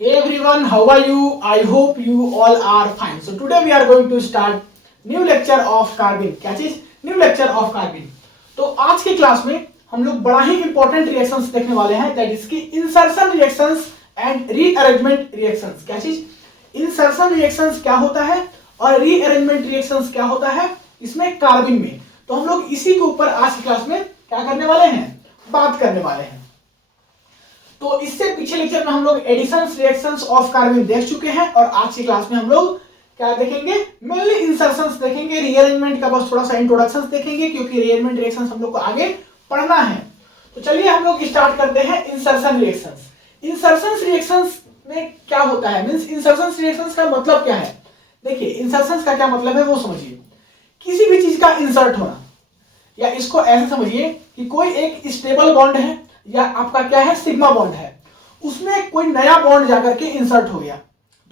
Hey everyone, how are you? I hope you all are fine. So today we are going to start new lecture of carbene. क्या चीज? New lecture of कार्बिन. तो आज की class में हम लोग बड़ा ही इंपॉर्टेंट रिएक्शंस देखने वाले हैं, दैट इज की insertion reactions and rearrangement reactions. क्या चीज? इंसर्शन रिएक्शंस क्या होता है और रीअरेंजमेंट रिएक्शंस क्या होता है इसमें कार्बिन में. तो हम लोग इसी के ऊपर आज की क्लास में क्या करने वाले हैं, बात करने वाले हैं. तो इससे पीछे लेक्चर में हम लोग एडिशंस रिएक्शंस ऑफ कार्बिन देख चुके हैं और आज की क्लास में हम लोग क्या देखेंगे, मेनली इंसर्शंस देखेंगे. रीअरेंजमेंट का बस थोड़ा सा इंट्रोडक्शंस देखेंगे क्योंकि रीअरेंजमेंट रिएक्शंस हम लोग को आगे पढ़ना है. तो चलिए हम लोग स्टार्ट करते हैं इंसर्शन रिएक्शंस. इंसर्शन रिएक्शंस में क्या होता है, मींस इंसर्शन रिएक्शंस का मतलब क्या है. देखिए इंसर्शन का क्या मतलब है वो समझिए. किसी भी चीज का इंसर्ट होना, या इसको ऐसे समझिए कि कोई एक स्टेबल बॉन्ड है या आपका क्या है सिग्मा बॉन्ड है, उसमें कोई नया बॉन्ड जाकर के इंसर्ट हो गया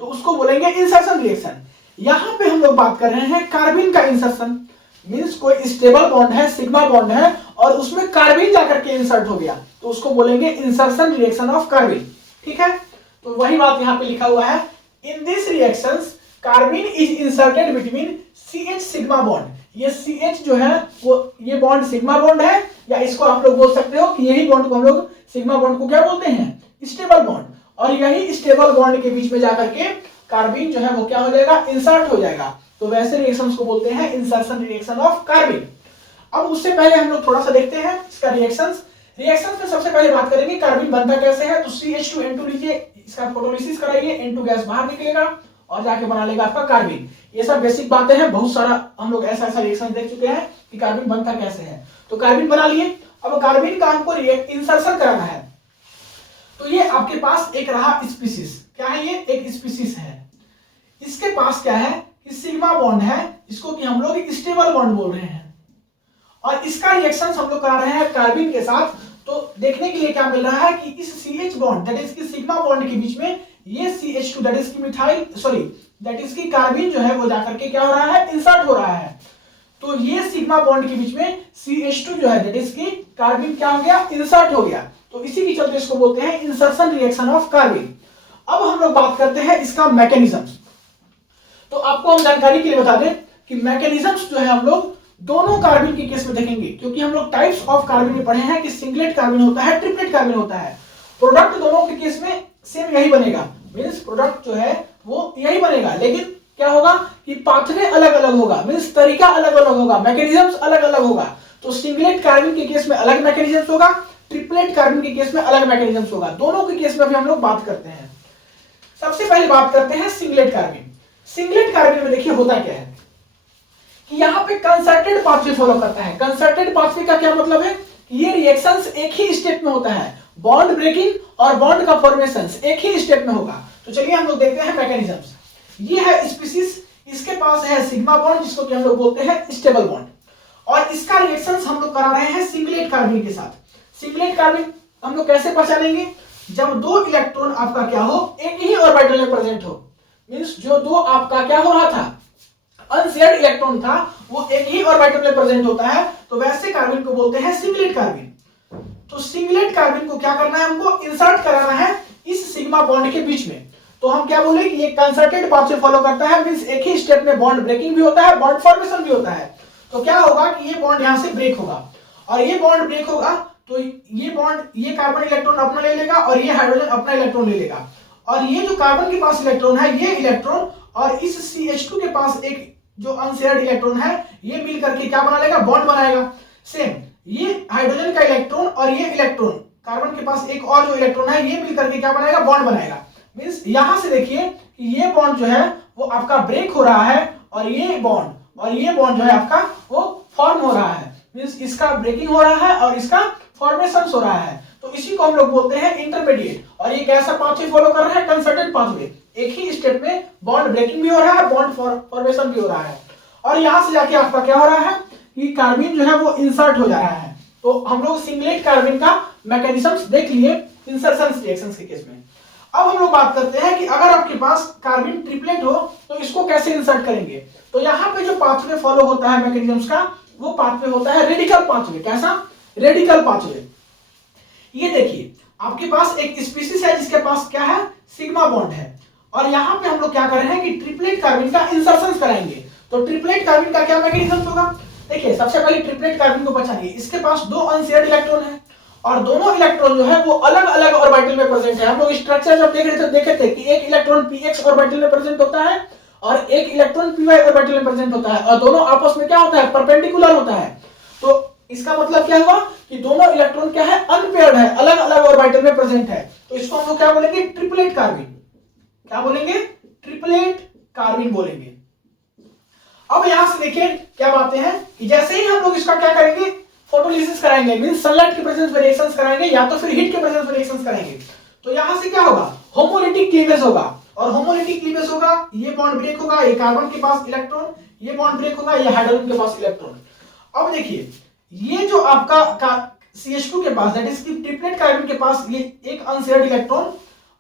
तो उसको बोलेंगे इंसर्शन रिएक्शन. यहां पे हम लोग बात कर रहे हैं कार्बिन का इंसर्शन. मींस कोई स्टेबल बॉन्ड है, सिग्मा बॉन्ड है और उसमें कार्बिन जाकर के इंसर्ट हो गया तो उसको बोलेंगे इंसर्शन रिएक्शन ऑफ कार्बिन. ठीक है, तो वही बात यहां पे लिखा हुआ है. In this reactions कार्बिन is inserted between CH sigma bond. ये CH जो है वो ये बॉन्ड सिग्मा बॉन्ड है, या इसको आप लोग बोल सकते हो कि यही बॉन्ड को हम लोग सिग्मा बॉन्ड को क्या बोलते हैं, स्टेबल बॉन्ड. और यही स्टेबल बॉन्ड के बीच में जाकर के कार्बिन जो है वो क्या हो जाएगा, इंसर्ट हो जाएगा. तो वैसे रिएक्शंस को बोलते हैं इंसर्शन रिएक्शन ऑफ कार्बिन. अब उससे पहले हम लोग थोड़ा सा देखते हैं इसका रिएक्शंस. रिएक्शंस में सबसे पहले बात करेंगे कार्बिन बनता कैसे है. तो CH2N2 लीजिए, इसका फोटोलिसिस कराइए, N2 गैस बाहर निकलेगा और जाके बना लेगा आपका कार्बिन. ये सब बेसिक बातें हैं, बहुत सारा हम लोग ऐसा रिएक्शन देख चुके हैं कि कार्बिन बनता कैसे है. तो कार्बिन बना लिए. अब कार्बिन का हमको इंसर्शन कराना है. तो ये आपके पास एक रहा स्पीसीज. क्या है ये, एक स्पीसीज है. इसके पास क्या है कि सिग्मा बॉन्ड है, इसको कि हम लोग स्टेबल बॉन्ड बोल रहे हैं. और इसका रिएक्शन हम लोग करा रहे हैं कार्बिन के साथ. तो देखने के लिए क्या मिल रहा है कि इस CH बॉन्ड दैट इज की सिग्मा बॉन्ड के बीच में ये CH2 दैट इज की मिथाइल सॉरी दैट इज की कार्बिन जो है वो जाकर के क्या हो रहा है, इंसर्ट हो रहा है. तो ये सिग्मा बॉन्ड के बीच में CH2 जो है दैट इज की कार्बिन क्या हो गया, इंसर्ट हो गया. तो इसी के चलते इसको बोलते हैं इंसर्शन रिएक्शन ऑफ कार्बिन. अब हम लोग बात करते हैं इसका मैकेनिज्म. तो आपको हम जानकारी के लिए बता दें कि मैकेनिज्म्स जो है हम लोग दोनों कार्बिन के केस में देखेंगे, क्योंकि हम लोग टाइप्स ऑफ कार्बिन में पढ़े हैं कि सिंगलेट कार्बिन होता है, ट्रिपलेट कार्बिन होता है. प्रोडक्ट दोनों के केस में सेम यही बनेगा, मींस प्रोडक्ट जो है वो यही बनेगा, लेकिन क्या होगा कि पाथवे अलग अलग होगा, मींस तरीका अलग अलग होगा, मैकेनिज्म्स अलग अलग होगा. तो सिंगलेट कार्बिन के केस में अलग मैकेनिज्म्स होगा, ट्रिपलेट कार्बिन के केस में अलग मैकेनिज्म्स होगा. दोनों के केस में अभी हम लोग बात करते हैं. सबसे पहले बात करते हैं सिंगलेट कार्बिन. सिंगलेट कार्बिन में देखिए होता क्या है कि यहाँ पे कंसर्टेड पाथवे फॉलो करता है. कंसर्टेड पाथवे का क्या मतलब है कि ये रिएक्शंस एक ही स्टेप में होता है. बॉन्ड ब्रेकिंग और बॉन्ड का फॉर्मेशन एक ही स्टेप में होगा. तो चलिए हम लोग देखते हैं मैकेनिज्म्स. ये है स्पीसीज, इसके पास है सिग्मा बॉन्ड जिसको कि हम लोग बोलते हैं स्टेबल बॉन्ड, और इसका रिएक्शंस हम लोग करा रहे हैं सिंगलेट कार्बिन के साथ. सिंगलेट कार्बिन हम लोग कैसे पहचानेंगे, जब दो इलेक्ट्रॉन आपका क्या हो, एक ही ऑर्बिटल में प्रेजेंट हो. मींस जो दो आपका क्या हो रहा था, अनशेयर्ड इलेक्ट्रॉन था, वो एक ही ऑर्बिटल में प्रेजेंट होता है. तो वैसे कार्बिन को बोलते हैं सिंगलेट कार्बिन. तो सिंगलेट कार्बिन को क्या करना है, हमको इंसर्ट कराना है इस सिग्मा बॉन्ड के बीच में. तो हम क्या बोले कि ये कंसर्टेड पाथ से फॉलो करता है, मींस एक ही स्टेप में बॉन्ड ब्रेकिंग भी होता है, बॉन्ड फॉर्मेशन भी होता है. तो क्या होगा कि ये बॉन्ड यहां से ब्रेक होगा, और ये बॉन्ड ब्रेक होगा तो ये बॉन्ड, ये कार्बन इलेक्ट्रॉन अपना ले लेगा और ये हाइड्रोजन अपना इलेक्ट्रॉन ले लेगा. और ये जो कार्बन के पास इलेक्ट्रॉन है, ये इलेक्ट्रॉन और इस CH2 के पास एक जो अनशेयर्ड इलेक्ट्रॉन है, ये मिल करके क्या बना लेगा, बॉन्ड बनाएगा. सेम ये हाइड्रोजन का इलेक्ट्रॉन और ये इलेक्ट्रॉन, कार्बन के पास एक और जो इलेक्ट्रॉन है, ये मिल करके क्या बनाएगा, बॉन्ड बनाएगा. मींस यहां से देखिए कि ये बॉन्ड जो है वो आपका ब्रेक हो रहा है और ये बॉन्ड जो है आपका वो फॉर्म हो रहा है. मींस इसका ब्रेकिंग हो रहा है और इसका फॉर्मेशन हो रहा है. तो इसी को हम लोग बोलते हैं इंटरमीडिएट. और ये कैसा पाथवे फॉलो कर रहा है, कंसर्टेड पाथवे. एक ही स्टेप में बॉन्ड ब्रेकिंग भी हो रहा है, बॉन्ड फॉर्मेशन भी हो रहा है. और यहां से जाके आपका क्या हो रहा है कि कार्बिन जो है वो इंसर्ट हो जा रहा है. तो हम लोग सिंगलेट कार्बिन का मैकेनिज्म्स देख लिए इंसर्शन रिएक्शंस के केस में. अब हम लोग बात करते हैं कि अगर आपके पास कार्बिन ट्रिपलेट हो तो इसको कैसे इंसर्ट करेंगे. तो यहाँ पे जो पाथवे फॉलो होता है मैकेनिज्म्स का, वो पाथवे होता है रेडिकल पाथवे. कैसा, रेडिकल पाथवे. ये देखिए आपके पास एक स्पीशीज है जिसके पास क्या है, सिग्मा बॉन्ड है, और यहाँ पे हम लोग क्या कर रहे हैं कि ट्रिपलेट कार्बन का इंसर्शन कराएंगे। तो ट्रिपलेट कार्बन का क्या मैकेनिज्म होगा, देखिए सबसे पहले ट्रिपलेट कार्बन को पहचानिए। इसके पास 2 अनशेयर्ड इलेक्ट्रॉन है और दोनों इलेक्ट्रॉन जो है वो अलग अलग ऑर्बिटल में प्रेजेंट है। हम लोग स्ट्रक्चर जब देखे थे कि एक इलेक्ट्रॉन px ऑर्बिटल में प्रेजेंट होता है और एक इलेक्ट्रॉन py ऑर्बिटल में प्रेजेंट होता है, और दोनों आपस में क्या होता है, परपेंडिकुलर होता है। तो इसका मतलब क्या हुआ कि दोनों इलेक्ट्रॉन क्या है, अनपेयर्ड है, अलग अलग ऑर्बिटल में प्रेजेंट है। तो इसको हम लोग क्या बोलेंगे, ट्रिपलेट कार्बन। क्या बोलेंगे, ट्रिपलेट कार्बन बोलेंगे। अब यहां से देखिए क्या बातें हैं कि जैसे ही हम लोग इसका क्या करेंगे, फोटोलिसिस कराएंगे, मींस सनलाइट के प्रेजेंस में रिएक्शंस कराएंगे या तो फिर हीट के प्रेजेंस में रिएक्शंस कराएंगे, तो यहां से क्या होगा, होमोलिटिक क्लीवेज होगा। और होमोलिटिक क्लीवेज होगा, ये बॉन्ड ब्रेक होगा, ये कार्बन के पास इलेक्ट्रॉन, ये बॉन्ड ब्रेक होगा, ये हाइड्रोजन के पास इलेक्ट्रॉन। अब देखिए ये जो आपका CH2 के पास, दैट इज की ट्रिपलेट कार्बन के पास ये एक अनशेयर्ड इलेक्ट्रॉन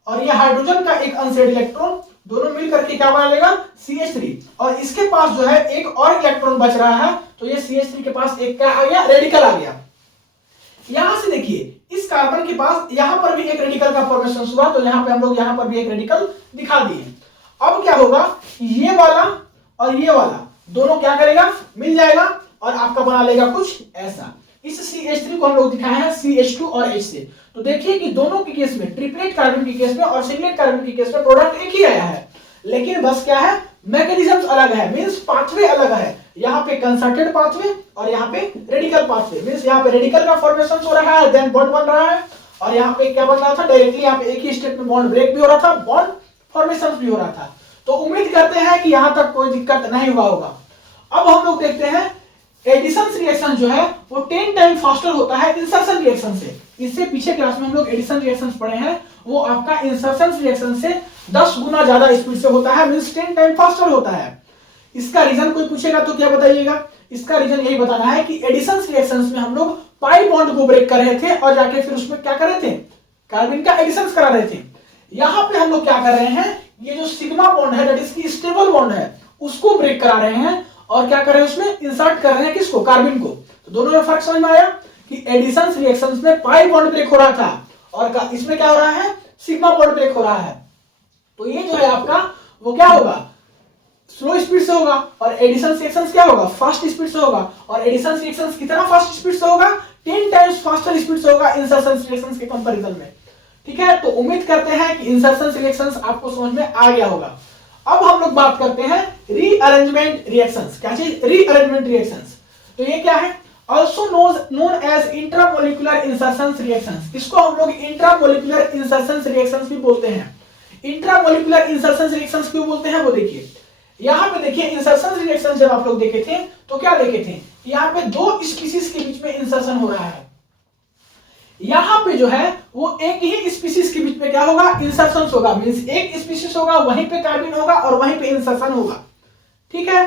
और ये हाइड्रोजन का एक अनशेयर्ड इलेक्ट्रॉन, दोनों मिल करके क्या बना लेगा, CH3। और इसके पास जो है एक और इलेक्ट्रॉन बच रहा है, तो ये CH3 के पास एक क्या आ गया, रेडिकल आ गया। यहां से देखिए इस कार्बन के पास यहां पर भी एक रेडिकल का फॉर्मेशन हुआ, तो यहां पे हम लोग यहां पर भी एक रेडिकल दिखा दिए। अब क्या होगा, ये वाला और ये वाला दोनों क्या करेगा, मिल जाएगा और आपका बना लेगा कुछ ऐसा। इस CH3 को हम लोग दिखाए हैं CH2 और H से। तो देखिए कि दोनों के केस में, ट्रिपलेट कार्बन के केस में और सिंगलेट कार्बन के केस में प्रोडक्ट एक ही आया है, लेकिन बस क्या है, मैकेनिज्म्स अलग है, मींस पाथवे अलग है। यहाँ पे कंसर्टेड पाथवे और यहाँ पे रेडिकल पाथवे, मींस यहाँ पे रेडिकल का फॉर्मेशन हो रहा है, देन बॉन्ड बन रहा है, और यहाँ पे क्या बन रहा था, डायरेक्टली यहाँ पे एक ही स्टेप में बॉन्ड ब्रेक भी हो रहा था, बॉन्ड फॉर्मेशन भी हो रहा था। तो उम्मीद करते हैं कि यहाँ तक कोई दिक्कत नहीं हुआ होगा। अब हम लोग देखते हैं एडिशन रिएक्शन जो है वो 10 टाइम फास्टर होता है इंसर्शन रिएक्शन से। इससे पीछे क्लास में हम लोग एडिशन रिएक्शंस पढ़े हैं, वो आपका इंसर्शन रिएक्शन से 10 गुना ज्यादा स्पीड से होता है, मींस 10 टाइम फास्टर होता है। इसका रीजन कोई पूछेगा तो क्या बताइएगा, इसका रीजन यही बताना है कि एडिशन रिएक्शंस में हम लोग पाई बॉन्ड को ब्रेक कर रहे थे और जाके फिर उसमें क्या कर रहे थे, कार्बन का एडिशन करा रहे थे। यहाँ पे हम लोग क्या कर रहे हैं, ये जो सिग्मा बॉन्ड है, दैट इज की स्टेबल बॉन्ड है, उसको ब्रेक करा रहे हैं और क्या कर रहे हैं, उसमें इंसर्ट कर रहे हैं किसको, कार्बन को। तो दोनों में फर्क समझ में आया कि एडिशन रिएक्शंस में पाई बॉन्ड ब्रेक हो रहा था और इसमें क्या हो रहा है, सिग्मा बॉन्ड ब्रेक हो रहा है। तो ये जो है आपका वो क्या होगा, स्लो स्पीड से होगा, और एडिशन रिएक्शंस क्या होगा, फास्ट स्पीड से होगा। और एडिशन रिएक्शंस कितना फास्ट स्पीड से होगा, 10 टाइम्स फास्टर स्पीड से होगा इंसर्शन रिएक्शंस के कंपैरिजन में। ठीक है, तो उम्मीद करते हैं कि इंसर्शन रिएक्शंस आपको समझ में आ गया होगा। अब हम लोग बात करते हैं रीअरेंजमेंट रिएक्शंस। क्या चीज, रीअरेंजमेंट रिएक्शंस। तो ये क्या है, also known as intramolecular insertions reactions. इसको हम लोग इंट्रामोलिकुलर इंसर्शंस रिएक्शंस भी बोलते हैं। इंट्रामोलिकुलर इंसर्शंस रिएक्शंस क्यों बोलते हैं वो देखिए, यहाँ पे देखिए इंसर्शन रिएक्शंस जब आप लोग देखे थे तो क्या देखे थे, यहाँ पे 2 स्पीशीज के बीच में इंसर्शन हो रहा है। यहाँ पे जो है वो एक ही स्पीशीज के बीच में क्या होगा, इंसर्शन होगा, मींस एक स्पीशीज होगा, वहीं पे कार्बन होगा और वहीं पे इंसर्शन होगा। ठीक है,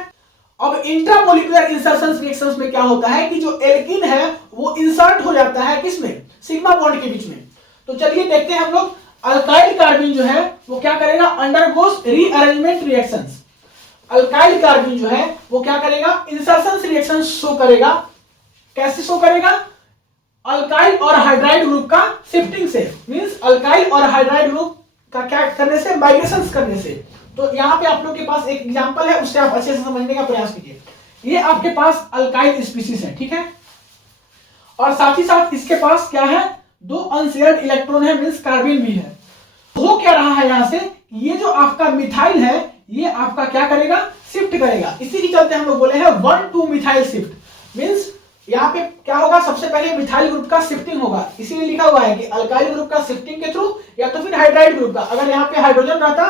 अब इंट्रामोलिकुलर इंसर्शन रिएक्शंस में क्या होता है कि जो एल्कीन है वो इंसर्ट हो जाता है किसमें, सिग्मा बॉन्ड के बीच में। तो चलिए देखते हैं हम लोग, अल्काइल कार्बन जो है वो क्या करेगा, undergoes rearrangement reactions. Alkyl carbon जो है वो क्या करेगा, इंसर्शन रिएक्शन शो करेगा। कैसे शो करेगा, अल्काइल और हाइड्राइड ग्रुप का शिफ्टिंग से, मींस अल्काइल और हाइड्राइड ग्रुप का क्या करने से, माइग्रेशन करने से। तो यहाँ पे आप लोग के पास एक एग्जांपल है, उससे आप अच्छे से समझने का प्रयास कीजिए। ये आपके पास अल्काइल स्पीशीज है, ठीक है, और साथ ही साथ इसके पास क्या है, 2 अनशेयर्ड इलेक्ट्रॉन है, मींस कार्बन भी है। हो क्या रहा है यहाँ से, ये जो आपका मिथाइल है ये आपका क्या करेगा, शिफ्ट करेगा। इसी के चलते हम लोग बोले हैं 1,2 मिथाइल शिफ्ट, मींस यहाँ पे क्या होगा, सबसे पहले मिथाइल ग्रुप का शिफ्टिंग होगा। इसीलिए लिखा हुआ है कि अल्काइल ग्रुप का शिफ्टिंग के थ्रू या तो फिर हाइड्राइड ग्रुप का। अगर यहाँ पे हाइड्रोजन रहता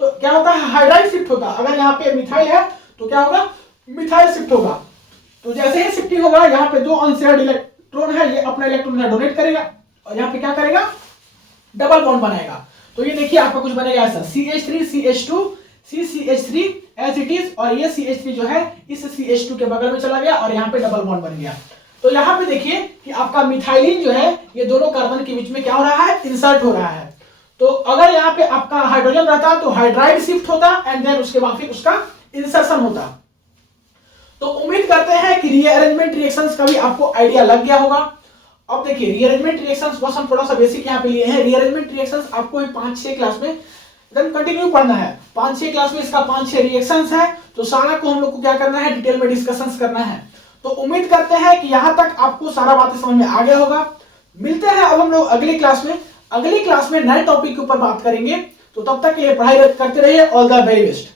तो क्या होता है, हाइड्राइड शिफ्ट होता। अगर यहाँ पे मिथाइल है तो क्या होगा, मिथाइल शिफ्ट होगा। तो जैसे ही शिफ्टिंग होगा, यहाँ पे 2 अनशेयर्ड इलेक्ट्रॉन है, ये अपना इलेक्ट्रॉन डोनेट करेगा और यहाँ पे क्या करेगा, डबल बॉन्ड बनाएगा। तो ये देखिए आपका कुछ बनेगा ऐसा, CH3 CH2 CCH3 as it is, और ये CH3 जो है इस CH2 के बगल में चला गया और यहाँ पे डबल बॉन्ड बन गया। तो यहाँ पे देखिए कि आपका मिथाइलिन जो है ये दोनों कार्बन के बीच में क्या हो रहा है, इंसर्ट हो रहा है। तो अगर यहाँ पे आपका हाइड्रोजन रहता तो हाइड्राइड शिफ्ट होता एंड देन उसके बाद फिर उसका इंसर्शन होता। तो उम्मीद करते हैं कि रीअरेंजमेंट रिएक्शंस का भी आपको आइडिया लग गया होगा। अब देखिए रीअरेंजमेंट रिएक्शंस बस हम थोड़ा सा बेसिक यहाँ पे लिए हैं। रीअरेंजमेंट रिएक्शंस आपको 5-6 क्लास में एकदम कंटिन्यू पढ़ना है। 5-6 क्लास में इसका 5-6 रिएक्शंस है, तो सारा को हम लोग को क्या करना है, डिटेल में डिस्कशंस करना है। तो उम्मीद करते हैं कि यहाँ तक आपको सारा बातें समझ में आ गया होगा। मिलते हैं अब हम लोग अगली क्लास में। अगली क्लास में नए टॉपिक के ऊपर बात करेंगे, तो तब तक के लिए पढ़ाई करते रहिए। All the very best.